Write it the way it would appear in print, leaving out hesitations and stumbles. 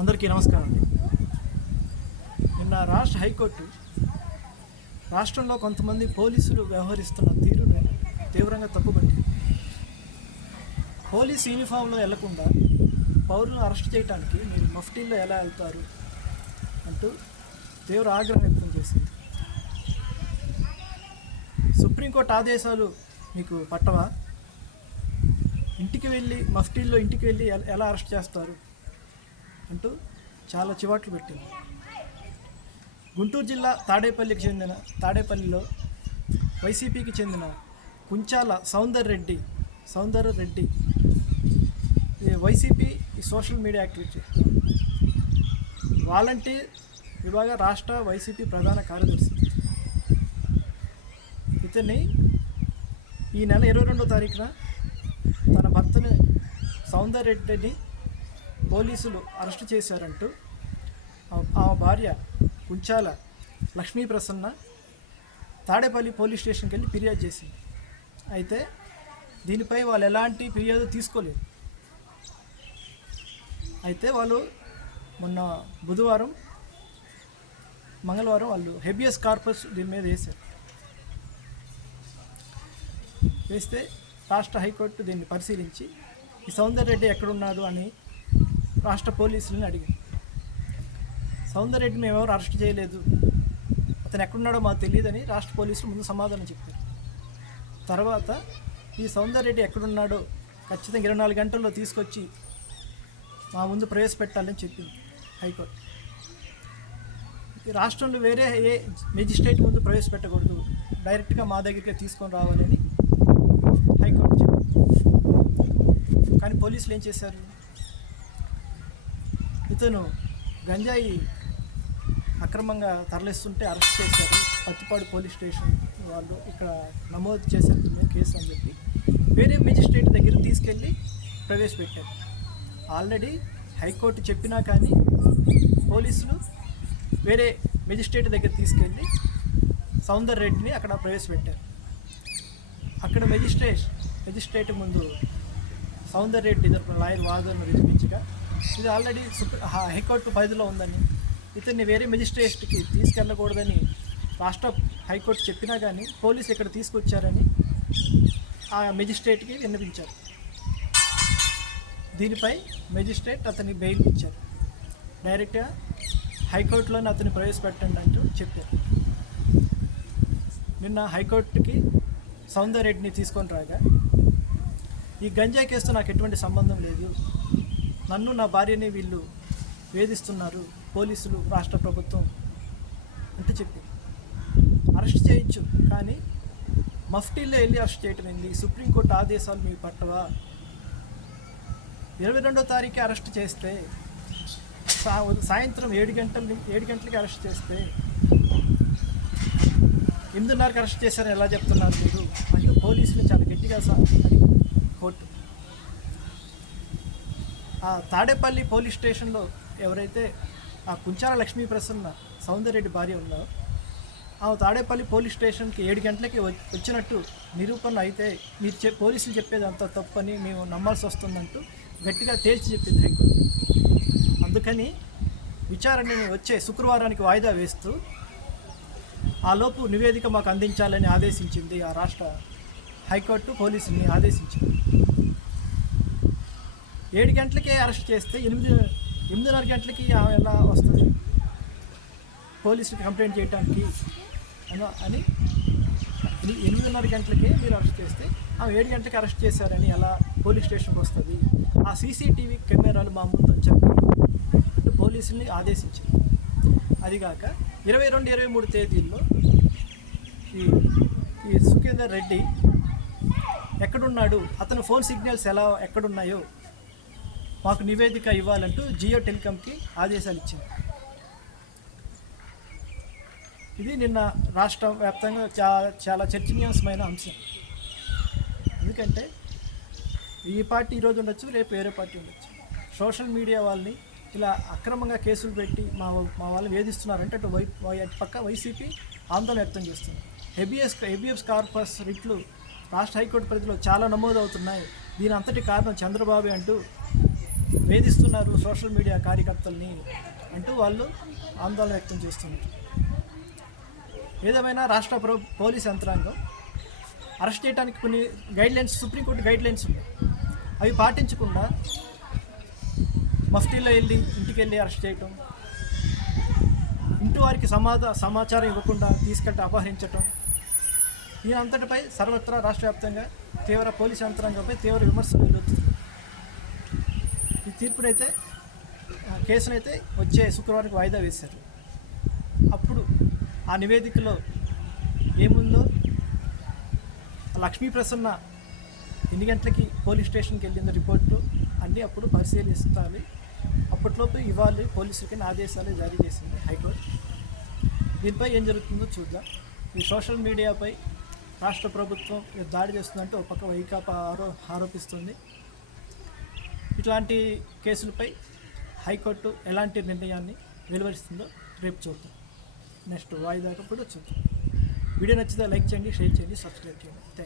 అందరికీ నమస్కారం అండి. నిన్న రాష్ట్ర హైకోర్టు రాష్ట్రంలో కొంతమంది పోలీసులు వ్యవహరిస్తున్న తీరును తీవ్రంగా తప్పుపట్టింది. పోలీస్ యూనిఫామ్లో వెళ్లకుండా పౌరులను అరెస్ట్ చేయడానికి మీరు మఫ్టీల్లో ఎలా వెళ్తారు అంటూ తీవ్ర ఆగ్రహం వ్యక్తం చేసింది. సుప్రీంకోర్టు ఆదేశాలు మీకు పట్టవా? ఇంటికి వెళ్ళి ఎలా అరెస్ట్ చేస్తారు అంటూ చాలా చివాట్లు పెట్టింది. గుంటూరు జిల్లా తాడేపల్లిలో వైసీపీకి చెందిన Kunchala Soundar Reddy YCP social media activity volunteer విభాగ రాష్ట్ర వైసీపీ ప్రధాన కార్యదర్శి. ఇతన్ని ఈ నెల 22వ తారీఖున తన భర్తని సౌందర్ రెడ్డిని పోలీసులు అరెస్టు చేశారంటూ ఆమె భార్య కుంచాల లక్ష్మీ ప్రసన్న తాడేపల్లి పోలీస్ స్టేషన్కి వెళ్ళి ఫిర్యాదు చేసింది. అయితే దీనిపై వాళ్ళు ఎలాంటి ఫిర్యాదు తీసుకోలేదు. అయితే వాళ్ళు మొన్న మంగళవారం వాళ్ళు హెబియస్ కార్పస్ దీని మీద వేస్తే రాష్ట్ర హైకోర్టు దీన్ని పరిశీలించి ఈ సౌందర్ రెడ్డి ఎక్కడున్నాడు అని రాష్ట్ర పోలీసులను అడిగింది. సౌందర్ రెడ్డి మేము ఎవరు అరెస్ట్ చేయలేదు, అతను ఎక్కడున్నాడో మాకు తెలియదని రాష్ట్ర పోలీసులు ముందు సమాధానం చెప్పారు. తర్వాత ఈ సౌందర్ రెడ్డి ఎక్కడున్నాడో ఖచ్చితంగా 24 గంటల్లో తీసుకొచ్చి మా ముందు ప్రవేశపెట్టాలని చెప్పింది హైకోర్టు. ఈ రాష్ట్రంలో వేరే ఏ మెజిస్ట్రేట్ ముందు ప్రవేశపెట్టకూడదు, డైరెక్ట్గా మా దగ్గరికి తీసుకొని రావాలని హైకోర్టు చెప్పింది. కానీ పోలీసులు ఏం చేశారు? ఇతను గంజాయి అక్రమంగా తరలిస్తుంటే అరెస్ట్ చేశారు. పత్తిపాడు పోలీస్ స్టేషన్ వాళ్ళు ఇక్కడ నమోదు చేశారు కేసు అని చెప్పి వేరే మెజిస్ట్రేట్ దగ్గర తీసుకెళ్ళి ప్రవేశపెట్టారు. ఆల్రెడీ హైకోర్టు చెప్పినా కానీ పోలీసులు వేరే మెజిస్ట్రేట్ దగ్గర తీసుకెళ్ళి సౌందర్ రెడ్డిని అక్కడ ప్రవేశపెట్టారు. అక్కడ మెజిస్ట్రేట్ ముందు సౌందర్ రెడ్డి తరపున లాయర్ వాదనను వినిపించగా ఇది ఆల్రెడీ హైకోర్టు పరిధిలో ఉందని, ఇతన్ని వేరే మెజిస్ట్రేట్కి తీసుకెళ్ళకూడదని రాష్ట్ర హైకోర్టు చెప్పినా కానీ పోలీసులు ఇక్కడ తీసుకొచ్చారని ఆ మెజిస్ట్రేట్కి విన్నపించారు. దీనిపై మెజిస్ట్రేట్ అతనికి బెయిల్ ఇచ్చారు. డైరెక్ట్గా హైకోర్టులోనే అతన్ని ప్రవేశపెట్టండి అంటూ చెప్పారు. నిన్న హైకోర్టుకి సౌందర్ రెడ్డిని తీసుకొని రాగా ఈ గంజాయి కేసుతో నాకు ఎటువంటి సంబంధం లేదు, నన్ను నా భార్యని వీళ్ళు వేధిస్తున్నారు పోలీసులు రాష్ట్ర ప్రభుత్వం అంటే చెప్పి అరెస్ట్ చేయొచ్చు, కానీ మఫ్టీల్లో వెళ్ళి అరెస్ట్ చేయటం ఏంది? సుప్రీంకోర్టు ఆదేశాలు మీకు పట్టవా? 22వ తారీఖు అరెస్ట్ చేస్తే సాయంత్రం 7 గంటలకి అరెస్ట్ చేస్తే 8:30కి అరెస్ట్ చేశారని ఎలా చెప్తున్నారు మీరు అంటూ పోలీసులు చాలా గట్టిగా కోర్టు. ఆ తాడేపల్లి పోలీస్ స్టేషన్లో ఎవరైతే ఆ కుంచాల లక్ష్మీ ప్రసన్న సౌందర్రెడ్డి భార్య ఉందో ఆ తాడేపల్లి పోలీస్ స్టేషన్కి 7 గంటలకి వచ్చినట్టు నిరూపణ అయితే మీరు పోలీసులు చెప్పేది అంత తప్పని మేము నమ్మాల్సి వస్తుందంటూ గట్టిగా తేల్చి చెప్పింది హైకోర్టు. అందుకని విచారణని వచ్చే శుక్రవారానికి వాయిదా వేస్తూ ఆలోపు నివేదిక మాకు అందించాలని ఆదేశించింది ఆ రాష్ట్ర హైకోర్టు. పోలీసుల్ని ఆదేశించింది. 7 గంటలకే అరెస్ట్ చేస్తే 8:30 గంటలకి ఆమె ఎలా వస్తుంది పోలీసులకి కంప్లైంట్ చేయడానికి అని 8:30 గంటలకే మీరు అరెస్ట్ చేస్తే ఆమె 7 గంటలకి అరెస్ట్ చేశారని ఎలా పోలీస్ స్టేషన్కి వస్తుంది? ఆ సీసీటీవీ కెమెరాలు మా ముందు చెప్పి పోలీసుల్ని ఆదేశించింది. అదిగాక 22, 23 తేదీల్లో ఈ సుఖేందర్ రెడ్డి ఎక్కడున్నాడు, అతను ఫోన్ సిగ్నల్స్ ఎక్కడున్నాయో మాకు నివేదిక ఇవ్వాలంటూ జియో టెలికాంకి ఆదేశాలు ఇచ్చింది. ఇది నిన్న రాష్ట్ర వ్యాప్తంగా చాలా చర్చనీయాంశమైన అంశం. ఎందుకంటే ఈ పార్టీ ఈరోజు ఉండొచ్చు, రేపు వేరే పార్టీ ఉండొచ్చు. సోషల్ మీడియా వాళ్ళని ఇలా అక్రమంగా కేసులు పెట్టి మా వాళ్ళని వేధిస్తున్నారంటే అటు పక్క వైసీపీ ఆందోళన వ్యక్తం చేస్తుంది. హెబియస్ కార్పస్ రిట్లు రాష్ట్ర హైకోర్టు పరిధిలో చాలా నమోదు అవుతున్నాయి, దీని అంతటి కారణం చంద్రబాబు అంటూ వేధిస్తున్నారు సోషల్ మీడియా కార్యకర్తల్ని అంటూ వాళ్ళు ఆందోళన వ్యక్తం చేస్తున్నారు. ఏదేమైనా రాష్ట్ర పోలీస్ యంత్రాంగం అరెస్ట్ చేయడానికి కొన్ని గైడ్లైన్స్, సుప్రీంకోర్టు గైడ్లైన్స్ ఉన్నాయి. అవి పాటించకుండా మఫ్టీలో వెళ్ళి ఇంటికి వెళ్ళి అరెస్ట్ చేయటం, ఇంటి వారికి సమాచారం ఇవ్వకుండా తీసుకెళ్ళి అపహరించటం, ఈ అంతటిపై సర్వత్రా రాష్ట్ర వ్యాప్తంగా పోలీస్ యంత్రాంగంపై తీవ్ర విమర్శలు వెలువడుతుంది. ఈ తీర్పునైతే కేసునైతే వచ్చే శుక్రవారానికి వాయిదా వేశారు. అప్పుడు ఆ నివేదికలో ఏముందో, లక్ష్మీ ప్రసన్న ఎన్ని గంటలకి పోలీస్ స్టేషన్కి వెళ్ళిందో రిపోర్టు అన్నీ అప్పుడు పరిశీలిస్తాయి. అప్పట్లోపు ఇవాళ పోలీసులకి ఆదేశాలు జారీ చేసింది హైకోర్టు. దీనిపై ఏం జరుగుతుందో చూద్దాం. ఈ సోషల్ మీడియాపై రాష్ట్ర ప్రభుత్వం దాడి చేస్తుందంటే ఒక పక్క వైకాపా ఆరోపిస్తుంది. ఇట్లాంటి కేసులపై హైకోర్టు ఎలాంటి నిర్ణయాన్ని వెలువరిస్తుందో రేపు చూద్దాం. నెక్స్ట్ వాయిదా కూడా చూద్దాం. వీడియో నచ్చితే లైక్ చేయండి, షేర్ చేయండి, సబ్స్క్రైబ్ చేయండి. Thank you.